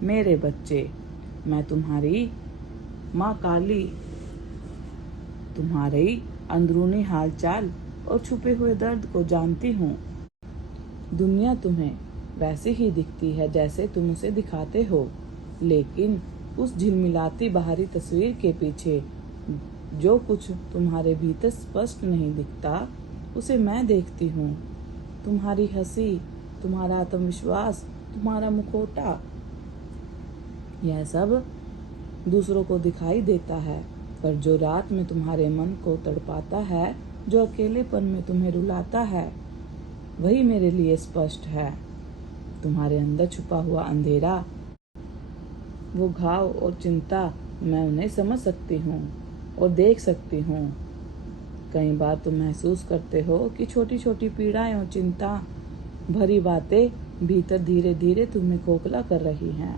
मेरे बच्चे, मैं तुम्हारी माँ काली तुम्हारी अंदरूनी हालचाल और छुपे हुए दर्द को जानती हूँ। दुनिया तुम्हें वैसे ही दिखती है जैसे तुम उसे दिखाते हो, लेकिन उस झिलमिलाती बाहरी तस्वीर के पीछे जो कुछ तुम्हारे भीतर स्पष्ट नहीं दिखता, उसे मैं देखती हूँ। तुम्हारी हंसी, तुम्हारा आत्मविश्वास, तुम्हारा मुखौटा, यह सब दूसरों को दिखाई देता है, पर जो रात में तुम्हारे मन को तड़पाता है, जो अकेलेपन में तुम्हें रुलाता है, वही मेरे लिए स्पष्ट है। तुम्हारे अंदर छुपा हुआ अंधेरा, वो घाव और चिंता, मैं उन्हें समझ सकती हूँ और देख सकती हूँ। कई बार तुम महसूस करते हो कि छोटी छोटी पीड़ाएं और चिंता भरी बातें भीतर धीरे धीरे तुम्हें खोखला कर रही हैं।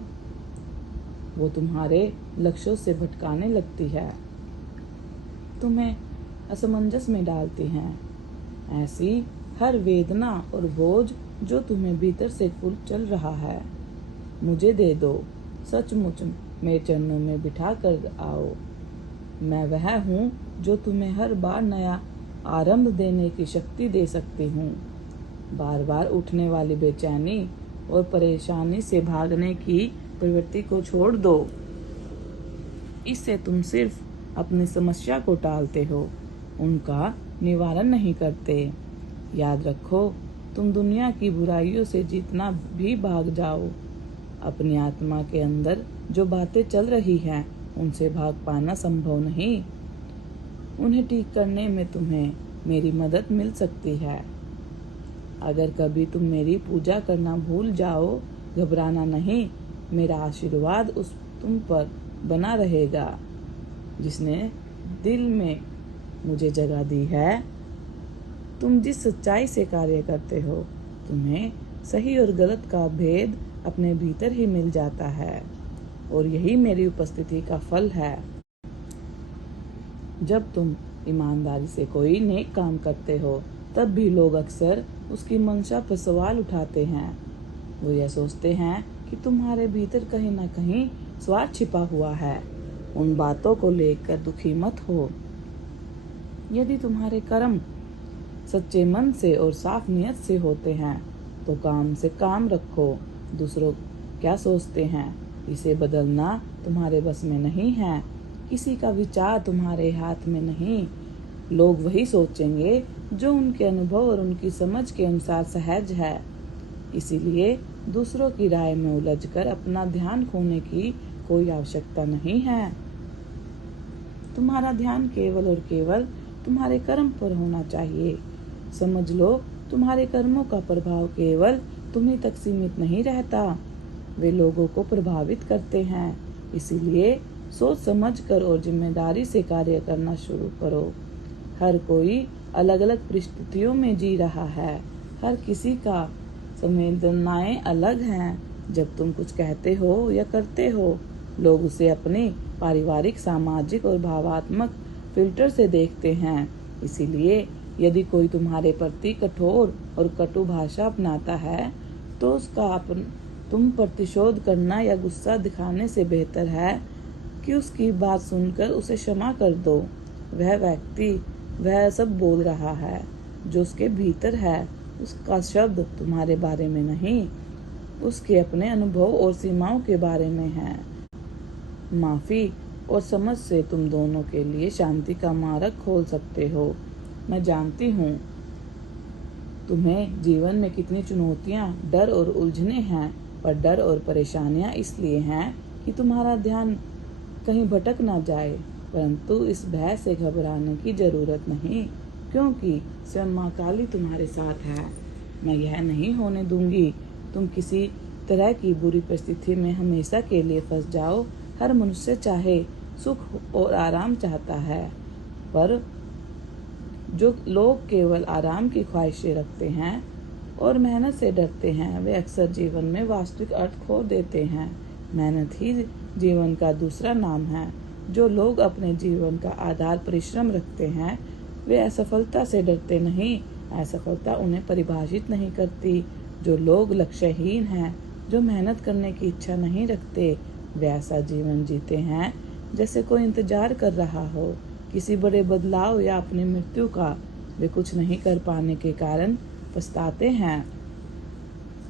वो तुम्हारे लक्ष्यों से भटकाने लगती है, तुम्हें असमंजस में डालती हैं। ऐसी हर वेदना और बोझ जो तुम्हें भीतर से चल रहा है, मुझे दे दो। सचमुच मेरे चरणों में बिठा कर आओ। मैं वह हूँ जो तुम्हें हर बार नया आरंभ देने की शक्ति दे सकती हूँ। बार बार उठने वाली बेचैनी और परेशानी से भागने की प्रवृत्ति को छोड़ दो। इससे तुम सिर्फ अपनी समस्या को टालते हो, उनका निवारण नहीं करते। याद रखो, तुम दुनिया की बुराइयों से जितना भी भाग जाओ, अपनी आत्मा के अंदर जो बातें चल रही हैं, उनसे भाग पाना संभव नहीं। उन्हें ठीक करने में तुम्हें मेरी मदद मिल सकती है। अगर कभी तुम मेरी पूजा करना भूल जाओ, घबराना नहीं। मेरा आशीर्वाद तुम पर बना रहेगा। जिसने दिल में मुझे जगह दी है, तुम जिस सच्चाई से कार्य करते हो, तुम्हें सही और गलत का भेद अपने भीतर ही मिल जाता है, और यही मेरी उपस्थिति का फल है। जब तुम ईमानदारी से कोई नेक काम करते हो, तब भी लोग अक्सर उसकी मंशा पर सवाल उठाते हैं। वो यह सोचते हैं कि तुम्हारे भीतर कहीं ना कहीं स्वार्थ छिपा हुआ है। उन बातों को लेकर दुखी मत हो। यदि तुम्हारे कर्म सच्चे मन से और साफ नियत से होते हैं, तो काम से काम रखो। दूसरों क्या सोचते हैं, इसे बदलना तुम्हारे बस में नहीं है। किसी का विचार तुम्हारे हाथ में नहीं। लोग वही सोचेंगे जो उनके अनुभव और उनकी समझ के अनुसार सहज है। इसीलिए दूसरों की राय में उलझकर अपना ध्यान खोने की कोई आवश्यकता नहीं है। तुम्हारा ध्यान केवल और केवल तुम्हारे कर्म पर होना चाहिए। समझ लो, तुम्हारे कर्मों का प्रभाव केवल तुम्ही तक सीमित नहीं रहता, वे लोगों को प्रभावित करते हैं। इसीलिए सोच समझ कर और जिम्मेदारी से कार्य करना शुरू करो। हर कोई अलग अलग परिस्थितियों में जी रहा है। हर किसी का संवेदनाएं अलग हैं। जब तुम कुछ कहते हो या करते हो, लोग उसे अपने पारिवारिक, सामाजिक और भावात्मक फिल्टर से देखते हैं। इसीलिए यदि कोई तुम्हारे प्रति कठोर और कटु भाषा अपनाता है, तो उसका तुम प्रतिशोध करना या गुस्सा दिखाने से बेहतर है कि उसकी बात सुनकर उसे क्षमा कर दो। वह व्यक्ति वह सब बोल रहा है जो उसके भीतर है। उसका शब्द तुम्हारे बारे में नहीं, उसके अपने अनुभव और सीमाओं के बारे में है। माफी और समझ से तुम दोनों के लिए शांति का मार्ग खोल सकते हो। मैं जानती हूँ तुम्हें जीवन में कितनी चुनौतियाँ, डर और उलझने हैं, पर डर और परेशानियाँ इसलिए हैं कि तुम्हारा ध्यान कहीं भटक ना जाए। परंतु इस भय से घबराने की जरूरत नहीं, क्योंकि स्वयं माँ काली तुम्हारे साथ है। मैं यह नहीं होने दूंगी तुम किसी तरह की बुरी परिस्थिति में हमेशा के लिए फंस जाओ। हर मनुष्य चाहे सुख और आराम चाहता है, पर जो लोग केवल आराम की ख्वाहिशें रखते हैं और मेहनत से डरते हैं, वे अक्सर जीवन में वास्तविक अर्थ खो देते हैं। मेहनत ही जीवन का दूसरा नाम है। जो लोग अपने जीवन का आधार परिश्रम रखते हैं, वे असफलता से डरते नहीं। असफलता उन्हें परिभाषित नहीं करती। जो लोग लक्ष्यहीन हैं, जो मेहनत करने की इच्छा नहीं रखते वे ऐसा जीवन जीते हैं जैसे कोई इंतजार कर रहा हो किसी बड़े बदलाव या अपनी मृत्यु का। वे कुछ नहीं कर पाने के कारण पछताते हैं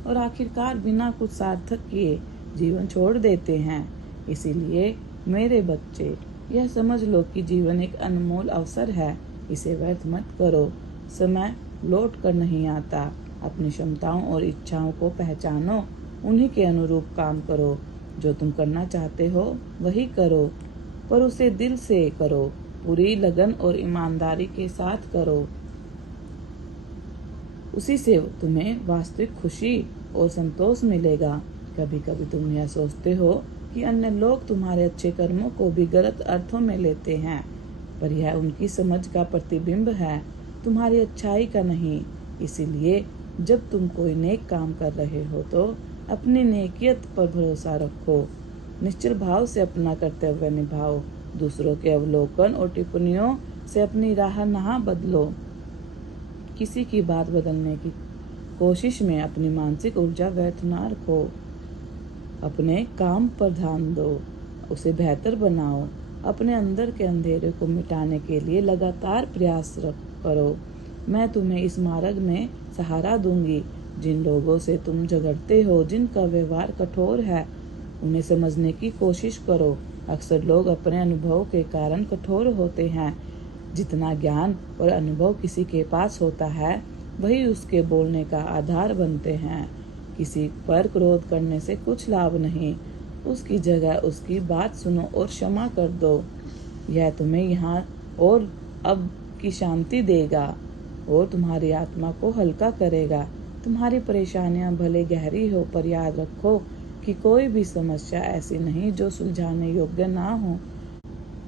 और आखिरकार बिना कुछ सार्थक किए जीवन छोड़ देते हैं। इसीलिए मेरे बच्चे, यह समझ लो कि जीवन एक अनमोल अवसर है, इसे व्यर्थ मत करो। समय लौट कर नहीं आता। अपनी क्षमताओं और इच्छाओं को पहचानो, उन्हीं के अनुरूप काम करो। जो तुम करना चाहते हो वही करो, पर उसे दिल से करो, पूरी लगन और ईमानदारी के साथ करो। उसी से तुम्हें वास्तविक खुशी और संतोष मिलेगा। कभी कभी तुम यह सोचते हो कि अन्य लोग तुम्हारे अच्छे कर्मों को भी गलत अर्थों में लेते हैं, पर यह उनकी समझ का प्रतिबिंब है, तुम्हारी अच्छाई का नहीं। इसीलिए जब तुम कोई नेक काम कर रहे हो तो अपनी नेकियत पर भरोसा रखो। निश्चल भाव से अपना कर्तव्य निभाओ। दूसरों के अवलोकन और टिप्पणियों से अपनी राह ना बदलो। किसी की बात बदलने की कोशिश में अपनी मानसिक ऊर्जा व्यर्थ ना रखो। अपने काम पर ध्यान दो, उसे बेहतर बनाओ। अपने अंदर के अंधेरे को मिटाने के लिए लगातार प्रयास करो। मैं तुम्हें इस मार्ग में सहारा दूंगी। जिन लोगों से तुम झगड़ते हो, जिनका व्यवहार कठोर है, उन्हें समझने की कोशिश करो। अक्सर लोग अपने अनुभव के कारण कठोर होते हैं। जितना ज्ञान और अनुभव किसी के पास होता है, वही उसके बोलने का आधार बनते हैं। किसी पर क्रोध करने से कुछ लाभ नहीं। उसकी जगह उसकी बात सुनो और क्षमा कर दो। यह तुम्हें यहाँ और अब की शांति देगा और तुम्हारी आत्मा को हल्का करेगा। तुम्हारी परेशानियां भले गहरी हो, पर याद रखो कि कोई भी समस्या ऐसी नहीं जो सुलझाने योग्य ना हो।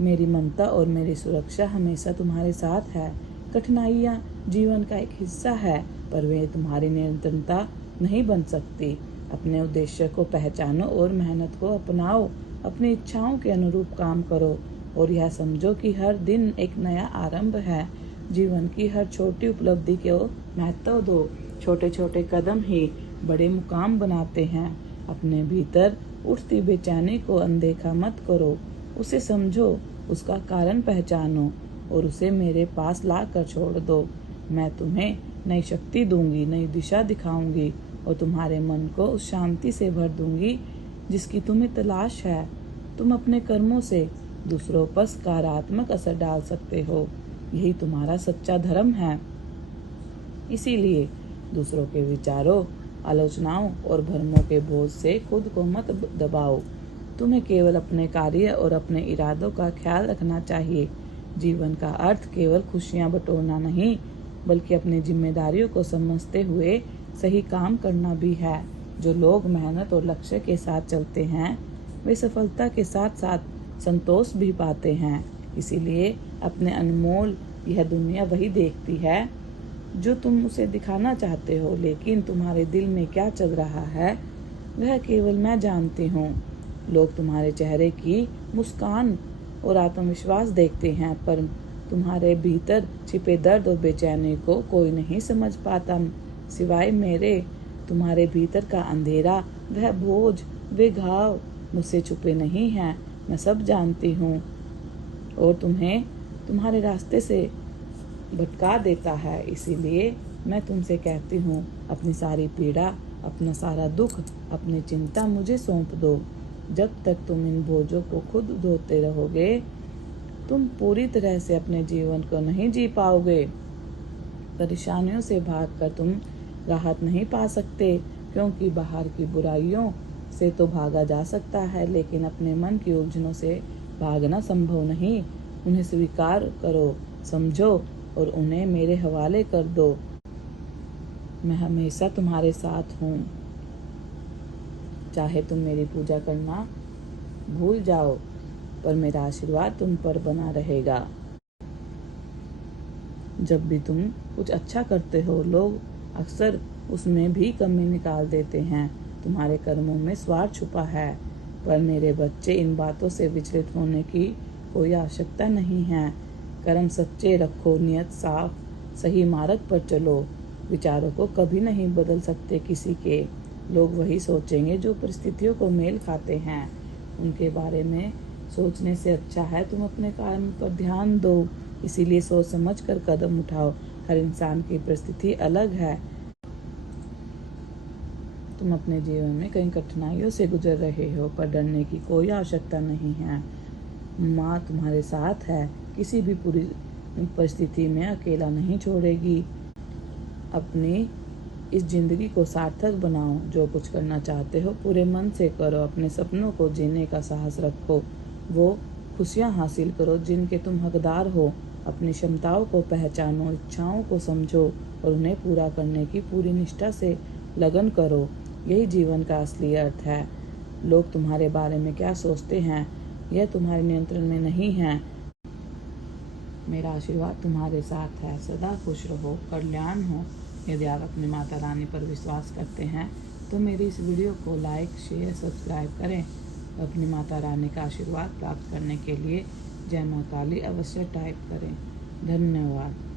मेरी ममता और मेरी सुरक्षा हमेशा तुम्हारे साथ है। कठिनाइयां जीवन का एक हिस्सा है, पर वे तुम्हारी निरंतरता नहीं बन सकती। अपने उद्देश्य को पहचानो और मेहनत को अपनाओ। अपनी इच्छाओं के अनुरूप काम करो और यह समझो कि हर दिन एक नया आरंभ है। जीवन की हर छोटी उपलब्धि को महत्व दो। छोटे छोटे कदम ही बड़े मुकाम बनाते हैं। अपने भीतर उठती बेचैनी को अनदेखा मत करो। उसे समझो, उसका कारण पहचानो और उसे मेरे पास ला कर छोड़ दो। मैं तुम्हें नई शक्ति दूंगी, नई दिशा दिखाऊंगी और तुम्हारे मन को उस शांति से भर दूंगी जिसकी तुम्हें तलाश है। तुम अपने कर्मों से दूसरों पर सकारात्मक असर डाल सकते हो। यही तुम्हारा सच्चा धर्म है। इसीलिए दूसरों के विचारों, आलोचनाओं और भ्रमों के बोझ से खुद को मत दबाओ। तुम्हें केवल अपने कार्य और अपने इरादों का ख्याल रखना चाहिए। जीवन का अर्थ केवल खुशियां बटोरना नहीं, बल्कि अपनी जिम्मेदारियों को समझते हुए सही काम करना भी है। जो लोग मेहनत और लक्ष्य के साथ चलते हैं, वे सफलता के साथ साथ संतोष भी पाते हैं। इसीलिए अपने अनमोल यह दुनिया वही देखती है जो तुम उसे दिखाना चाहते हो, लेकिन तुम्हारे दिल में क्या चल रहा है वह केवल मैं जानती हूँ। लोग तुम्हारे चेहरे की मुस्कान और आत्मविश्वास देखते हैं, पर तुम्हारे भीतर छिपे दर्द और बेचैनी को कोई नहीं समझ पाता सिवाय मेरे। तुम्हारे भीतर का अंधेरा, वह बोझ, वे घाव मुझसे छुपे नहीं हैं। मैं सब जानती हूँ और तुम्हें तुम्हारे रास्ते से भटका देता है। इसीलिए मैं तुमसे कहती हूँ, अपनी सारी पीड़ा, अपना सारा दुख, अपनी चिंता मुझे सौंप दो। जब तक तुम इन बोझों को खुद ढोते रहोगे, तुम पूरी तरह से अपने जीवन को नहीं जी पाओगे। परेशानियों से भागकर तुम राहत नहीं पा सकते, क्योंकि बाहर की बुराइयों से तो भागा जा सकता है, लेकिन अपने मन की उलझनों से भागना संभव नहीं। उन्हें स्वीकार करो, समझो और उन्हें मेरे हवाले कर दो। मैं हमेशा तुम्हारे साथ हूँ। चाहे तुम मेरी पूजा करना भूल जाओ, पर मेरा आशीर्वाद तुम पर बना रहेगा। जब भी तुम कुछ अच्छा करते हो, लोग अक्सर उसमें भी कमी निकाल देते हैं। तुम्हारे कर्मों में स्वार्थ छुपा है, पर मेरे बच्चे, इन बातों से विचलित होने की कोई आवश्यकता नहीं है। कर्म सच्चे रखो, नियत साफ, सही मार्ग पर चलो। विचारों को कभी नहीं बदल सकते किसी के, लोग वही सोचेंगे जो परिस्थितियों को मेल खाते हैं। उनके बारे में सोचने से अच्छा है तुम अपने काम पर ध्यान दो। इसीलिए सोच समझ कर कदम उठाओ। हर इंसान की परिस्थिति अलग है। तुम अपने जीवन में कई कठिनाइयों से गुजर रहे हो, पर डरने की कोई आवश्यकता नहीं है। माँ तुम्हारे साथ है, किसी भी पूरी परिस्थिति में अकेला नहीं छोड़ेगी। अपनी इस जिंदगी को सार्थक बनाओ। जो कुछ करना चाहते हो पूरे मन से करो। अपने सपनों को जीने का साहस रखो। वो खुशियाँ हासिल करो जिनके तुम हकदार हो। अपनी क्षमताओं को पहचानो, इच्छाओं को समझो और उन्हें पूरा करने की पूरी निष्ठा से लगन करो। यही जीवन का असली अर्थ है। लोग तुम्हारे बारे में क्या सोचते हैं यह तुम्हारे नियंत्रण में नहीं है। मेरा आशीर्वाद तुम्हारे साथ है। सदा खुश रहो, कल्याण हो। यदि आप अपनी माता रानी पर विश्वास करते हैं तो मेरी इस वीडियो को लाइक, शेयर, सब्सक्राइब करें। अपनी माता रानी का आशीर्वाद प्राप्त करने के लिए जय मां काली अवश्य टाइप करें। धन्यवाद।